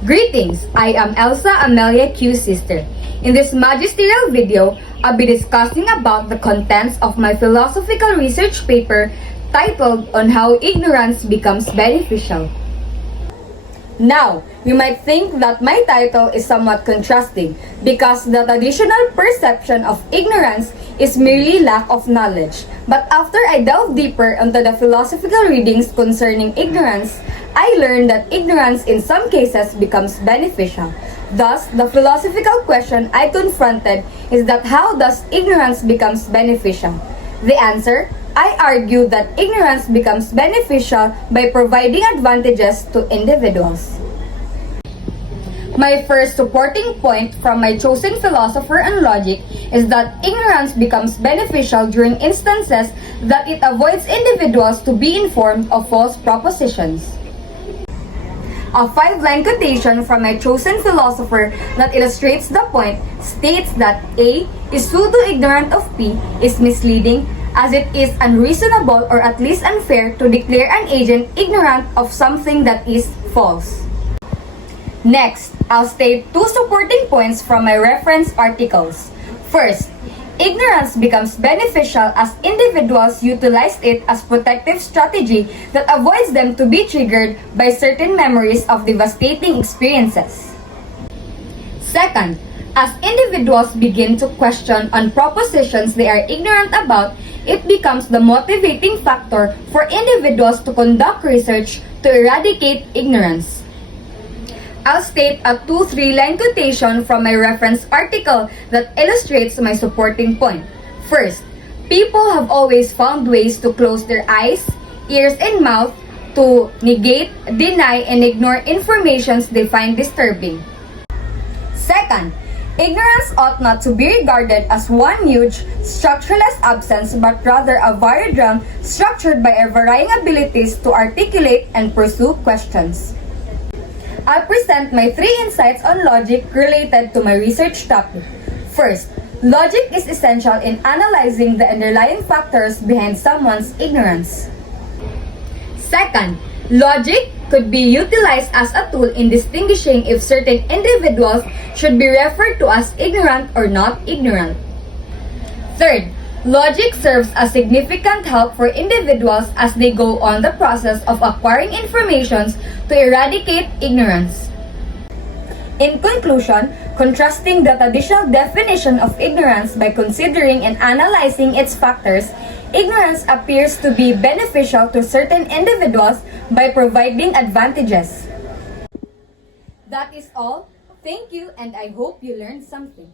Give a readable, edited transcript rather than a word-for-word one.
Greetings! I am Elsa Amelia Q's sister. In this magisterial video, I'll be discussing about the contents of my philosophical research paper titled on how ignorance becomes beneficial. Now, you might think that my title is somewhat contrasting because the traditional perception of ignorance is merely lack of knowledge. But after I delve deeper into the philosophical readings concerning ignorance, I learned that ignorance in some cases becomes beneficial. Thus, the philosophical question I confronted is that how does ignorance becomes beneficial? The answer, I argue that ignorance becomes beneficial by providing advantages to individuals. My first supporting point from my chosen philosopher and logic is that ignorance becomes beneficial during instances that it avoids individuals to be informed of false propositions. A 5-line quotation from my chosen philosopher that illustrates the point states that A is pseudo-ignorant of P is misleading as it is unreasonable or at least unfair to declare an agent ignorant of something that is false. Next, I'll state 2 supporting points from my reference articles. First, ignorance becomes beneficial as individuals utilize it as protective strategy that avoids them to be triggered by certain memories of devastating experiences. Second, as individuals begin to question on propositions they are ignorant about, it becomes the motivating factor for individuals to conduct research to eradicate ignorance. I'll state a 2 3-line quotation from my reference article that illustrates my supporting point. First, people have always found ways to close their eyes, ears, and mouth to negate, deny, and ignore information they find disturbing. Second, ignorance ought not to be regarded as one huge, structureless absence but rather a varied realm structured by our varying abilities to articulate and pursue questions. I'll present my 3 insights on logic related to my research topic. First, logic is essential in analyzing the underlying factors behind someone's ignorance. Second, logic could be utilized as a tool in distinguishing if certain individuals should be referred to as ignorant or not ignorant. Third, logic serves as significant help for individuals as they go on the process of acquiring information to eradicate ignorance. In conclusion, contrasting the traditional definition of ignorance by considering and analyzing its factors, ignorance appears to be beneficial to certain individuals by providing advantages. That is all. Thank you, and I hope you learned something.